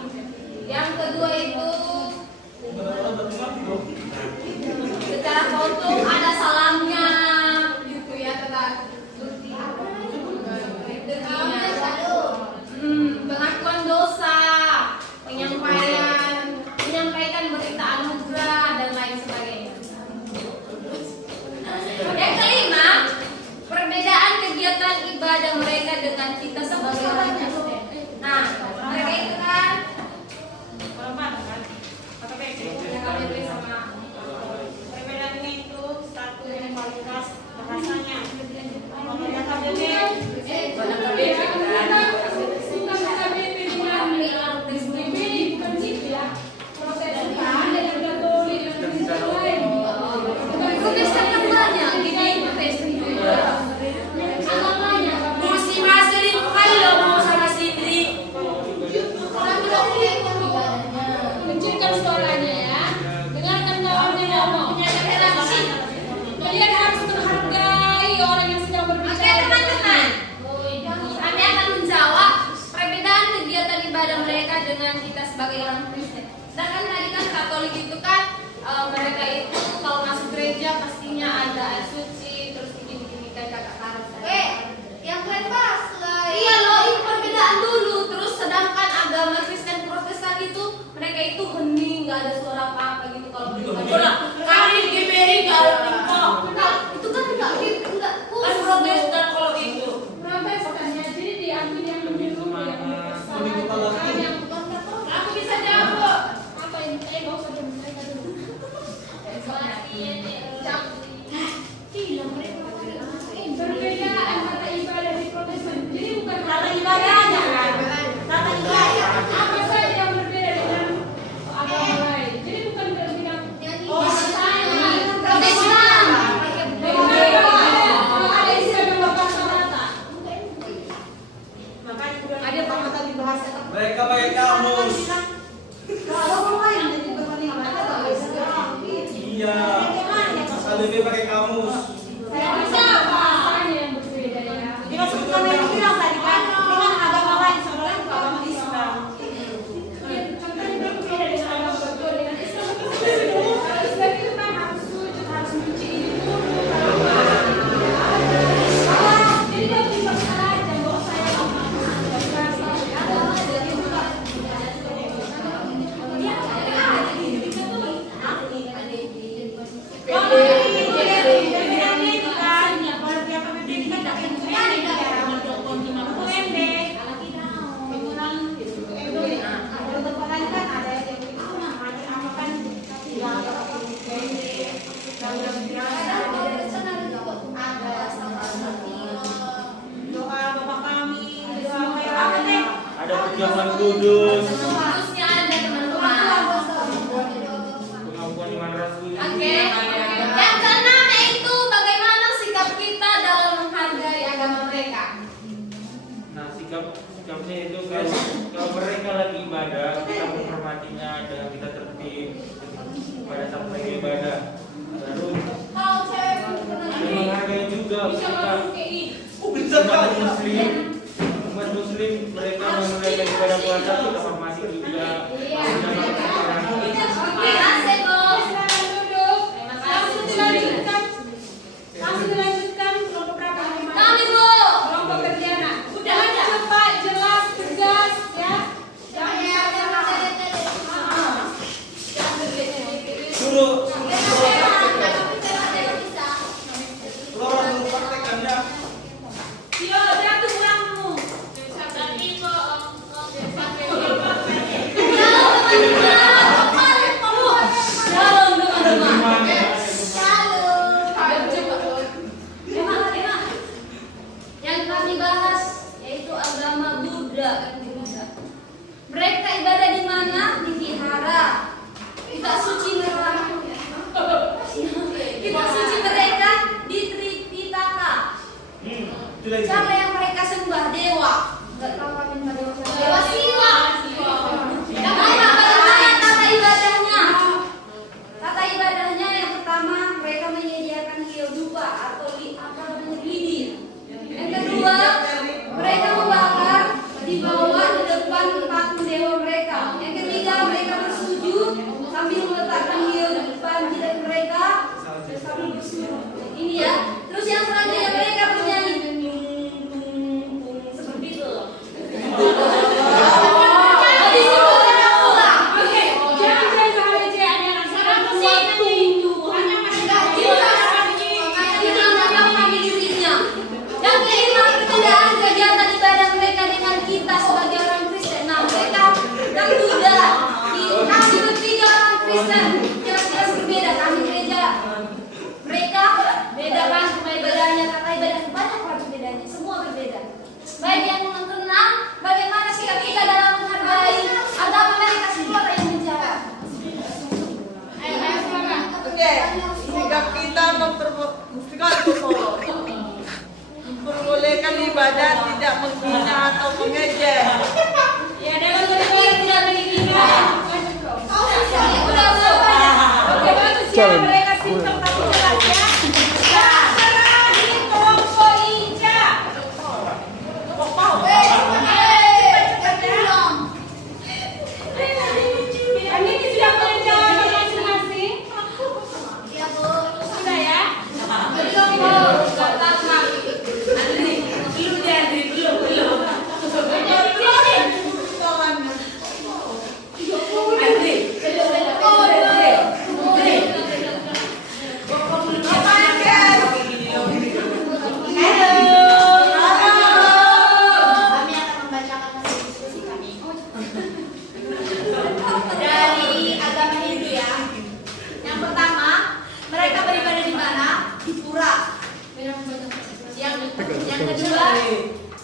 Yang kedua itu sebagai orang Kristen. Sedangkan tadi kan Katolik itu kan mereka itu kalau masuk gereja pastinya ada air suci, terus begini-begini kayak kakak Karas. Yang keren pas lah. Iya loh, itu perbedaan dulu. Terus sedangkan agama Kristen Protestan itu mereka itu hening, nggak ada suara apa-apa gitu kalau berdoa. Kami GBI nggak ada TikTok. Itu kan nggak Kan Protestan kalau itu. Protestan ya, jadi diambil yang lebih dulu yang Ini kepala. Aku bisa jawab. Apa ini? Nggak usah jawab mereka dulu. Perbedaan kata ibadah di Protestan. Jadi bukan Kata ibadahnya kan? Kata ibadah. apa saja yang berbeda dengan agama lain. Jadi bukan bilang Oh, Protestan. ada istilah yang bahasa rata. makanya ada apa tadi bahas Mereka pakai kamus. kalau orang lain jadi berbanding apa? Iya. KBB pakai kamus. Bahasanya yang berbeda ya. Dia sebutkan yang bilang tadi kan dengan agama lain sebenarnya bukan agama Islam. Contohnya berbeda dengan agama betul dengan Islam. Kalau Islam itu kan harus sujud, harus mencuci ini dulu. Jadi dia bisa saja, nggak usah yang Doa Bapa kami, doa merah deh. Ada perjamuan kudus. Harusnya ada teman-teman. Pengakuan iman rasul. Oke. Yang keenam yaitu bagaimana sikap kita dalam menghargai agama mereka. Nah, sikapnya itu kalau mereka lagi ibadah, kita menghormatinya dengan kita tertib pada saat mereka ibadah. Lalu dan menghargai juga kita umat muslim mereka menunaikan ibadah puasa kita hormati juga. Asik bos. silakan duduk. Langsung dilanjutkan. Langsung dilanjutkan kelompok berapa? Kami bu. Kelompok Terdiana. Udah ada. Cepat, jelas, tegas, ya. Jangan Suruh. Lo orang suruh praktekannya. Yo, jatuh kurangmu. Yang kami bahas yaitu agama Buddha. Mereka ibadah di mana? Di vihara. Kita suci mereka di Tripitaka. Itu lagi. Siapa yang mereka sembah? Dewa. Enggak tahu apa yang dewa. Dewa Siwa. Bagaimana tata ibadahnya? Tata ibadahnya yang pertama mereka menyediakan hiyodupa atau lidi. Yang kedua mereka membakar di bawah di depan patung dewa mereka. Yang ketiga mereka bersujud sambil meletakkan hiyo di depan jidat mereka sambil bersujud. Ini ya. Terus yang selanjutnya mereka bernyanyi seperti itu. Oke, jangan saya salah aja anak sekarang waktu itu hanya mereka Yang kelima, perbedaan kegiatan ibadah mereka dengan kita sebagai orang Kristen. Nah, mereka kan sudah kami bertiga orang Kristen jelas-jelas berbeda. Kami gereja, mereka beda kan rumah ibadahnya, kata ibadah banyak banget bedanya, semua berbeda. Baik yang mengenal bagaimana sikap kita dalam menghargai agama mereka, semua yang menjawab. ayo silakan. Oke, sikap kita memperbolehkan ibadah tidak menghina atau mengejek. Ya, dalam beribadah tidak meninggikan. Udah, Oke, bagus ya mereka simpel tapi jelas ya. Sekarang di kelompok Inca. Cepat ya.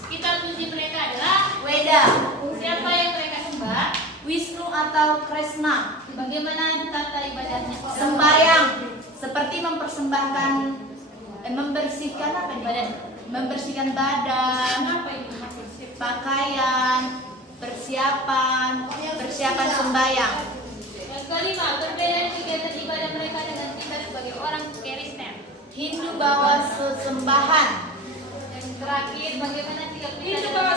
Kita puji mereka adalah Weda, siapa yang mereka sembah, Wisnu atau Kresna. bagaimana tata ibadahnya. Sembahyang seperti mempersembahkan membersihkan apa nih? Badan. Membersihkan badan, Apa itu maksudnya? pakaian, persiapan sembahyang. Yang kelima, perbedaan kegiatan ibadah mereka dengan kita sebagai orang Kristen. Hindu bawa sesembahan, Yang terakhir, bagaimana sikap kita Itu dalam bawa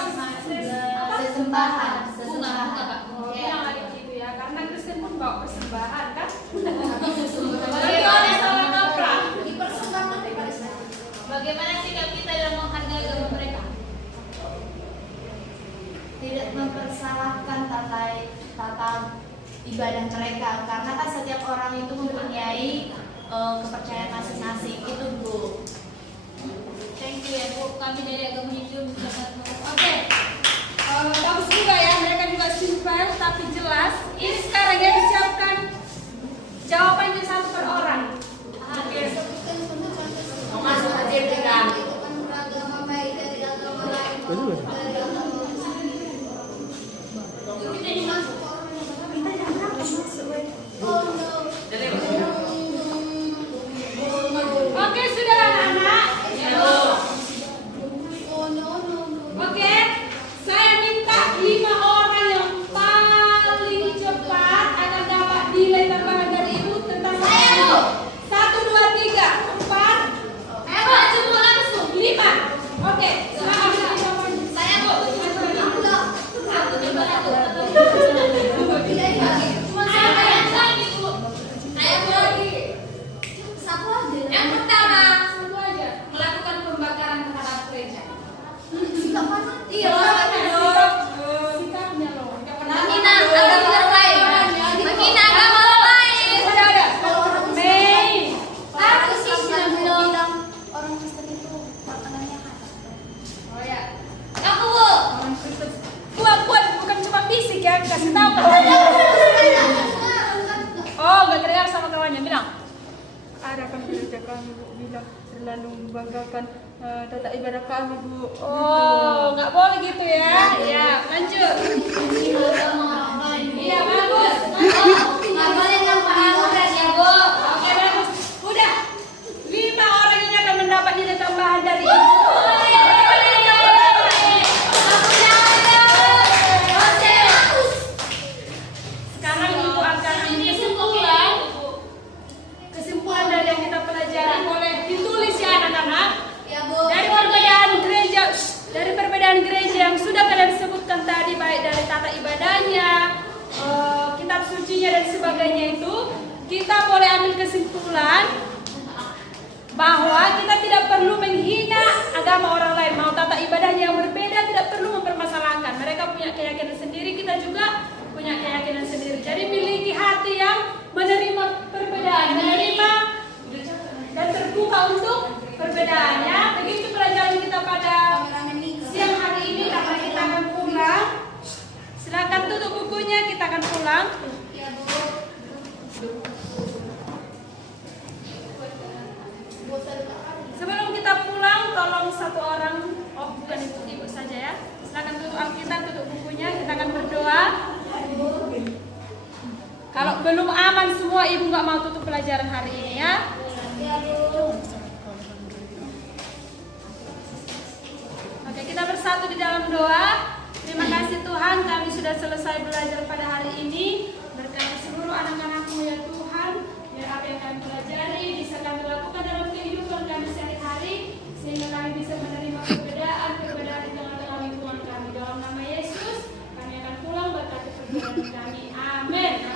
sesembahan, bunga, Kak. Oh, yang ada gitu ya, karena Kristen pun bawa persembahan kan? Bagaimana salah kaprah? dipersembahkan kepada saya. Bagaimana sikap kita dalam menghargai agama mereka? Tidak mempersalahkan tata ibadah mereka, karena kan setiap orang itu mempunyai kepercayaan masing-masing. Itu Bu. Thank you ya Bu, kami dari agama Hindu mengucapkan Oke, bagus juga ya, mereka juga simpel tapi jelas. Ini sekarang ya disiapkan jawabannya satu per orang. Oke. Masuk aja dengan Beragama baik dari agama lain. Dari agama Oke, sudah anak-anak. Oke, saya minta 5 orang yang paling cepat akan dapat nilai tambahan dari ibu tentang saya. 1, 2, 3, 4. Ayo maju langsung. 5. Oke, silakan jawabannya. Saya Bu. Aku coba aku. Siapa yang lagi Bu? Ayo Bu. satu aja. Yang pertama, Satu aja. melakukan pembakaran terhadap gereja. Sikap mana? Iya, Sikapnya loh. menghina agama lain. Menghina agama lain. Sudah ada. Mei. Aku sih sudah bilang orang Kristen itu makanannya khas. Oh ya. Aku Bu. Orang Kristen. Kuat bukan cuma fisik ya, kasih tahu ke orang. Oh, nggak terdengar sama kawannya bilang. Ada kan gereja kami Bu bilang terlalu membanggakan tata ibadah kami Bu. Oh, nggak boleh gitu ya. Ya, lanjut. Iya bagus. Nggak boleh ngapa-ngapain ya Bu. Oke bagus. Udah. 5 orang ini akan mendapat nilai tambahan dari ibu. Sekarang ibu akan kesimpulan dari yang kita pelajari boleh ditulis ya anak-anak. Dari perbedaan gereja yang sudah kalian sebutkan tadi, baik dari tata ibadahnya, kitab sucinya dan sebagainya, itu kita boleh ambil kesimpulan bahwa kita tidak perlu menghina agama orang lain. Mau tata ibadahnya yang berbeda, tidak perlu mempermasalahkan. Mereka punya keyakinan sendiri, kita juga punya keyakinan sendiri. Jadi miliki hati yang menerima perbedaan, menerima dan terbuka untuk perbedaannya. Begitu pelajaran kita pada siang hari ini, karena kita akan pulang. Silakan tutup bukunya, kita akan pulang. Sebelum kita pulang, tolong satu orang, oh bukan itu ibu saja ya. Silakan tutup Alkitab, tutup bukunya, kita akan berdoa. Kalau belum aman semua, ibu nggak mau tutup pelajaran hari ini ya. Oke, kita bersatu di dalam doa. Terima kasih Tuhan, kami sudah selesai belajar pada hari ini. Berkati seluruh anak-anak-Mu ya Tuhan, biar apa yang kami pelajari bisa kami lakukan dalam kehidupan kami sehari-hari, sehingga kami bisa menerima perbedaan di tengah-tengah lingkungan kami. Dalam nama Yesus, kami akan pulang berkati perjalanan kami. Amin.